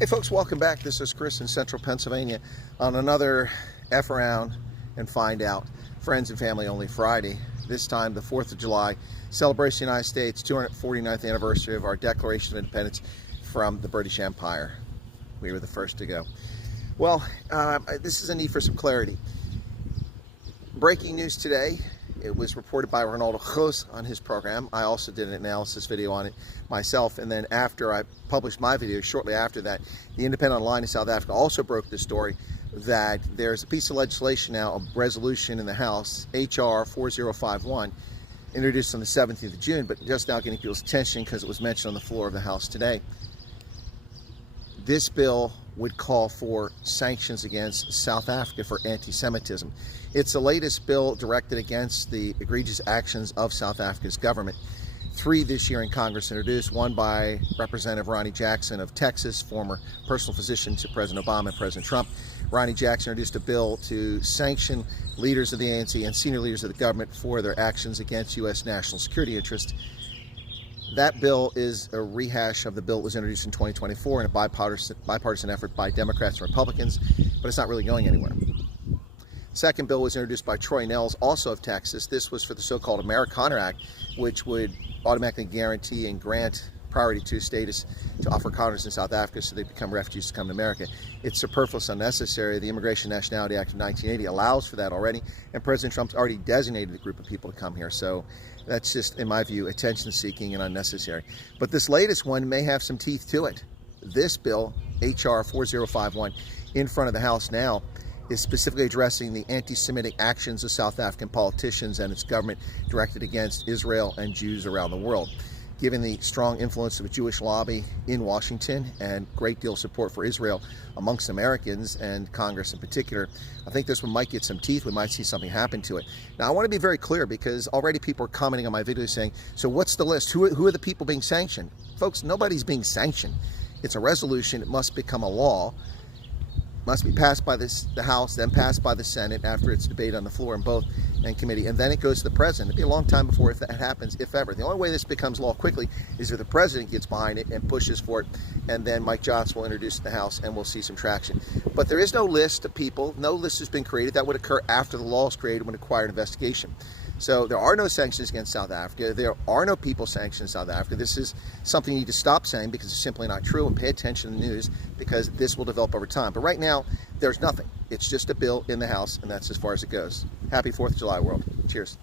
Hey folks, welcome back. This is Chris in Central Pennsylvania on another F Around and Find Out Friends and Family Only Friday. This time the 4th of July, celebration of the United States 249th anniversary of our Declaration of Independence from the British Empire. We were the first to go. Well, this is a need for some clarity. Breaking news today. It was reported by Ronaldo Jos on his program. I also did an analysis video on it myself, and then after I published my video, shortly after that, the Independent Online in South Africa also broke the story that there's a piece of legislation now, a resolution in the House, HR 4051, introduced on the 17th of June, but just now getting people's attention because it was mentioned on the floor of the House today. This bill would call for sanctions against South Africa for anti-Semitism. It's the latest bill directed against the egregious actions of South Africa's government. 3 this year in Congress introduced, one by Representative Ronnie Jackson of Texas, former personal physician to President Obama and President Trump. Ronnie Jackson introduced a bill to sanction leaders of the ANC and senior leaders of the government for their actions against U.S. national security interests. That bill is a rehash of the bill that was introduced in 2024 in a bipartisan effort by Democrats and Republicans, but it's not really going anywhere. Second bill was introduced by Troy Nehls, also of Texas. This was for the so-called Americana Act, which would automatically guarantee and grant priority 2 status to offer colonists in South Africa so they become refugees to come to America. It's superfluous, unnecessary. The Immigration and Nationality Act of 1980 allows for that already, and President Trump's already designated a group of people to come here. So that's just, in my view, attention-seeking and unnecessary. But this latest one may have some teeth to it. This bill, HR 4051, in front of the House now, is specifically addressing the anti-Semitic actions of South African politicians and its government directed against Israel and Jews around the world. Given the strong influence of a Jewish lobby in Washington and great deal of support for Israel amongst Americans and Congress in particular, I think this one might get some teeth. We might see something happen to it. Now, I want to be very clear because already people are commenting on my video saying, so what's the list? Who are the people being sanctioned? Folks, nobody's being sanctioned. It's a resolution. It must become a law. Must be passed by the House, then passed by the Senate after it's debated on the floor in both and committee, and then it goes to the President. It'll be a long time before that happens, if ever. The only way this becomes law quickly is if the President gets behind it and pushes for it, and then Mike Johnson will introduce it to the House and we'll see some traction. But there is no list of people, no list has been created. That would occur after the law is created when required investigation. So there are no sanctions against South Africa. There are no people sanctioned in South Africa. This is something you need to stop saying because it's simply not true, and pay attention to the news because this will develop over time. But right now, there's nothing. It's just a bill in the House, and that's as far as it goes. Happy 4th of July, world. Cheers.